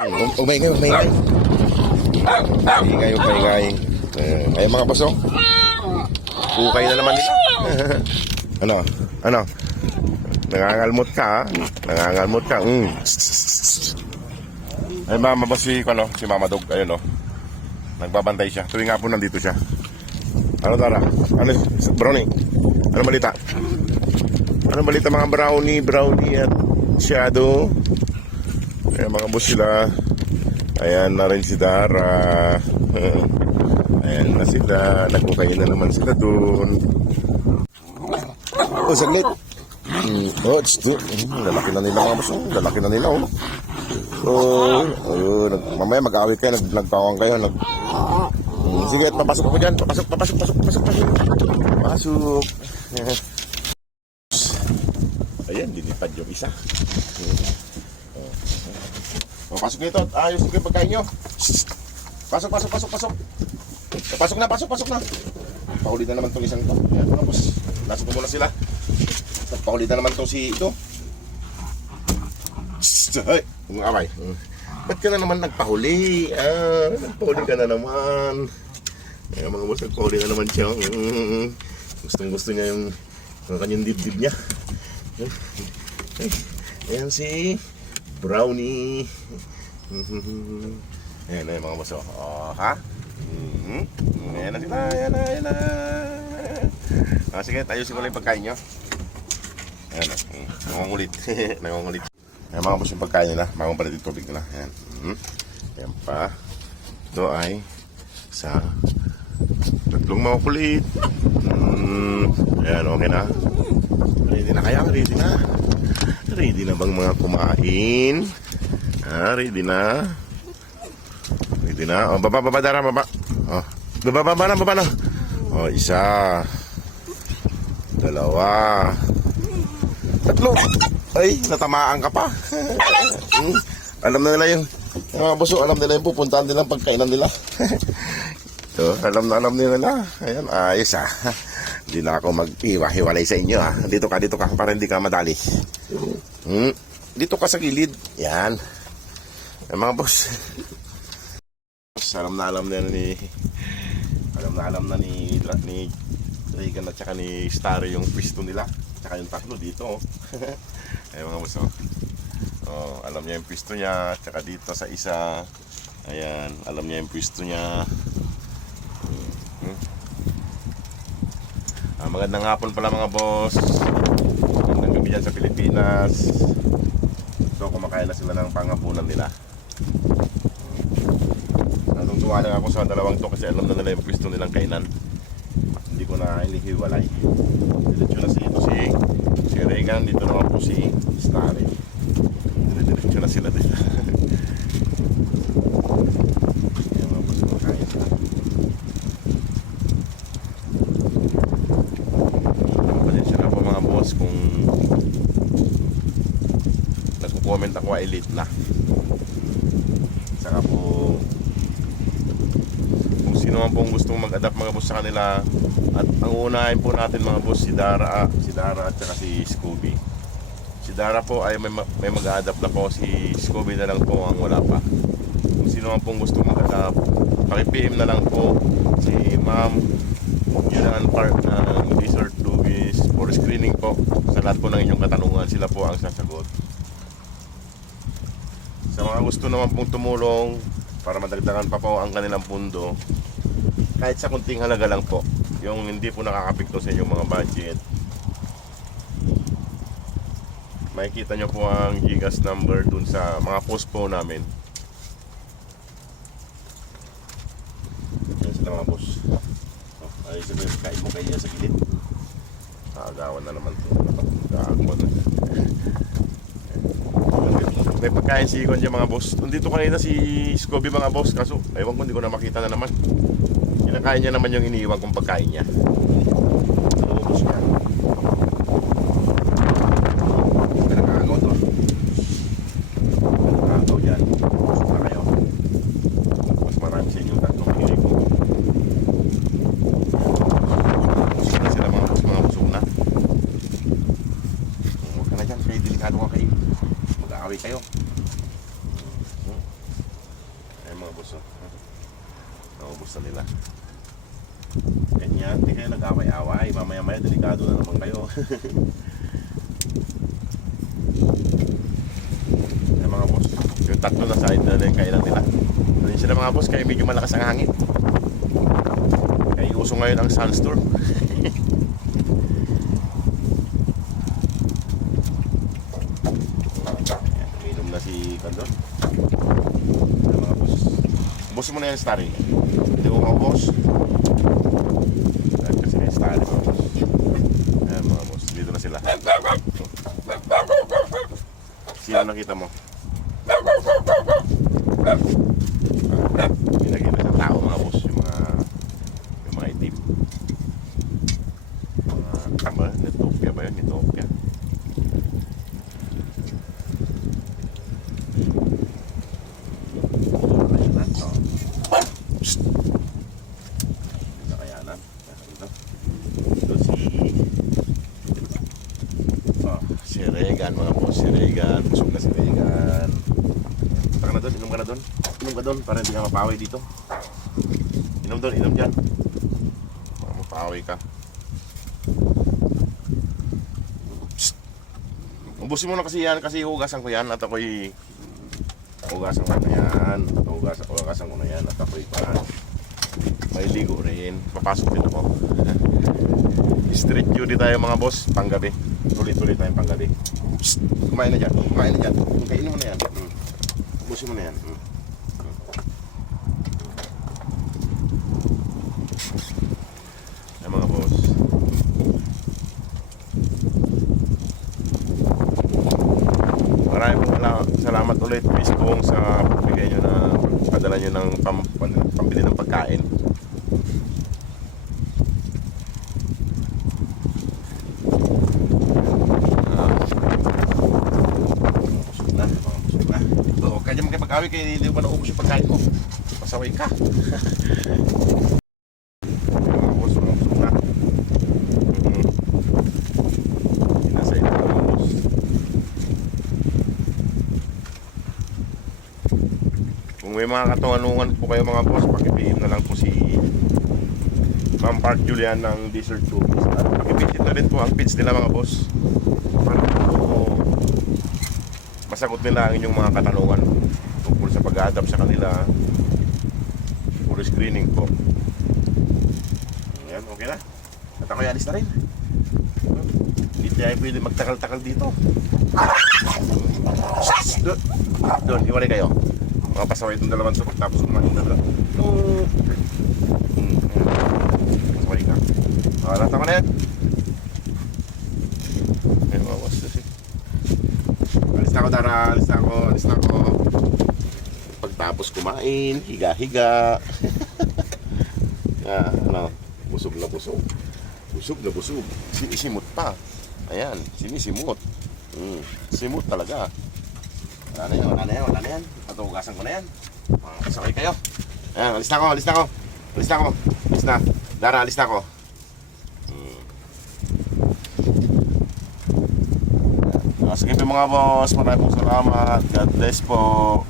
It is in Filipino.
Umingay. Umingay. Ay mga boss, oh. Ukay na naman nila. Ano? Nangangalmot ka, ha? Nangangalmot ka. Ay mama boss, si Mama Dog, ayun, oh. Nagbabantay siya. Tuwing nga po nandito siya. Ano Tara? Ano? Brownie? Ano balita? Ano balita mga Brownie at Shadow? Ayan mga boss sila. Ayan na rin si Dara. Ayan na sila. Nagkukain na naman sila dun. Oh, saglit. Lalaki na nila mga boss. Lalaki na nila, oh. Mamaya mag-awit kayo. Nagpawang kayo. Sige, papasok ako dyan. Papasok. Pasok. Ayan, dinipad yung isa. Pasok nito at ayos yung pagkain nyo. Pasok. Pasok na. Pahuli na naman itong isang to. Ayan mga boss. Lasok ko muna sila. Pahuli na naman itong si ito. Ay, umamay. Ba't ka na naman nagpahuli? Nagpahuli ka na naman. Ayan mga boss, nagpahuli na naman siya. Gustong-gusto niya yung kanyang dibdib niya. Ayan si Brownie. Ayan na yung mga boss. Ha? Ayan na sila. Ayan na. Sige, tayo siguro yung pagkain nyo. Ayan na. Nangungulit. Ayan mga boss yung pagkain nila. Makumpalit yung tubig nila. Ayan. Ayan pa. Ito ay sa tatlong makukulit. Ayan, okay na. Ready na kaya? Ready na bang mga kumain? Ready na? Oh, baba, Dara, baba. Oh, baba na. Oh, isa. Dalawa. Tatlo. Ay, natamaan ka pa. Alam na nila yung mga boso, alam nila yung pupuntahan nilang pagkainan nila. So, alam nila. Ayan, ayos, Hindi na ako mag-iwa-hiwalay sa inyo, Dito ka para hindi ka madali. Dito ka sa gilid. Yan. Ay, mga boss. Alam na ni Regan at saka ni Starry yung pwesto nila. Tsaka yung tatlo dito, Ay, mga boss, alam niya yung pwesto niya. Tsaka dito sa isa. Ayan, alam niya yung pwesto niya. Magandang hapon pala mga boss. Magandang gabi dyan sa Pilipinas. So kumakain na sila ng pangapunan nila. Natutuwa lang ako sa dalawang to kasi alam na nila yung pwesto nilang kainan. Hindi ko na inihiwalay. Diretso na si Regan. Dito naman po si Starry. Diretso na sila dito. Ayan mga boss, kumakain sila. Kung nagko-comment ako ay late na. Saka po kung sino man pong gustong mag-adapt mga boss sa kanila. At ang unahin po natin mga boss si Dara at saka si Scooby. Si Dara po ay may mag-adapt na po. Si Scooby na lang po ang wala pa. Kung sino man pong gustong mag-adapt, paki-PM na lang po si Ma'am Yunan Park ng Desert Dubis for screening po. Sa lahat po ng inyong katanungan, sila po ang sasagot. Sa mga gusto naman pong tumulong para madagdagan pa po ang kanilang pundo, kahit sa kunting halaga lang po, yung hindi po nakakapikto sa inyong mga budget, makikita nyo po ang Gcash number dun sa mga post po namin. Yan sila mga boss. Ay, sabihin, kain mo kayo sa gilid. Agawan na naman ito. Nakakagawa na. May pagkain si Ikon dyan mga boss. Nandito kanina si Scooby mga boss. Kaso, ewan ko, hindi ko na makita na naman. Kinakain niya naman yung iniiwan kong pagkain niya. Naubos niya. Nakakagaw to. Nakakagaw dyan. Busok na kayo. Mas marami sa inyo tatlong pinili ko. Delikado ka kayo. Mag-aaway kayo. mga boss. Oh. Naubos na nila. Ganyan, hindi kayo nag-away-away. Mamaya-maya, delikado na naman kayo. Yan mga boss. Yung tatlo na side na yung kailan nila. Ano sila mga boss, kaya medyo malakas ang hangin. Kaya uso ngayon ang sunstorm. Uminom na si Kandon. Yan mga boss. Boss mo na yan, Starry. Hindi ko mga boss. Dahil kasi may Starry mga boss. Yan mga boss. Dito na sila. Sino nakita mo? May nakita sa tao mga boss. Yung mga itim. Tama, Netopia ba yun? Netopia. Si Regan mga boss, si Regan. Busog na si Regan. Taka na doon, inom ka na doon. Inom ka doon para hindi ka mapawi dito. Inom doon, inom dyan. Mapawi ka. Psst. Ubusin mo na kasi yan kasi hugasan ko yan at ako'y hugasan ko na yan. Hugasan ko na yan at ako'y parang may ligo rin. Papasok din ako. Street duty tayo mga boss, panggabi. Tuloy-tuloy tayong panggabi. Psst, kumain na dyan, kumain na dyan. Kainin mo na yan. Ubusin mo na yan. Yan mga boss. Maraming salamat ulit, Miss Kong, sa pagbigay nyo na padala nyo ng pambili ng pagkain. Kaya magkipag-away kayo, hindi mo naubos yung pagkain mo. Pasaway ka. Mga boss, mga busog na. Nasa ito mga boss. Kung may mga katungan po kayo mga boss, pakipihim na lang po si Ma'am Park Julian ng Desert Cookies. At pakivisit na rin po ang page nila mga boss. Para po masagot nila ang inyong mga katanungan tungkol sa pag-a-adapt sa kanila for screening po. Ayan, okay na. At ako'y alis na rin. Hindi tayo pwede magtakal-takal dito. Doon, iwalay kayo. Mga pasaway itong dalawang to pagtapos kumain na doon. Pasaway ka. Lahat ako na yan. Ayan, mawas na siya. Alis na ako, Dara. Alis na ako. Pagtapos kumain, higa-higa. Ano, busog na busog. Busog na busog. Sinisimot pa. Ayan, sinisimot. Simot talaga. Wala na yan. Patugasan ko na yan. Sakay kayo. Ayan, alis na ako. Dara, alis na ako. Sige po mga boss, maraming salamat. God bless po.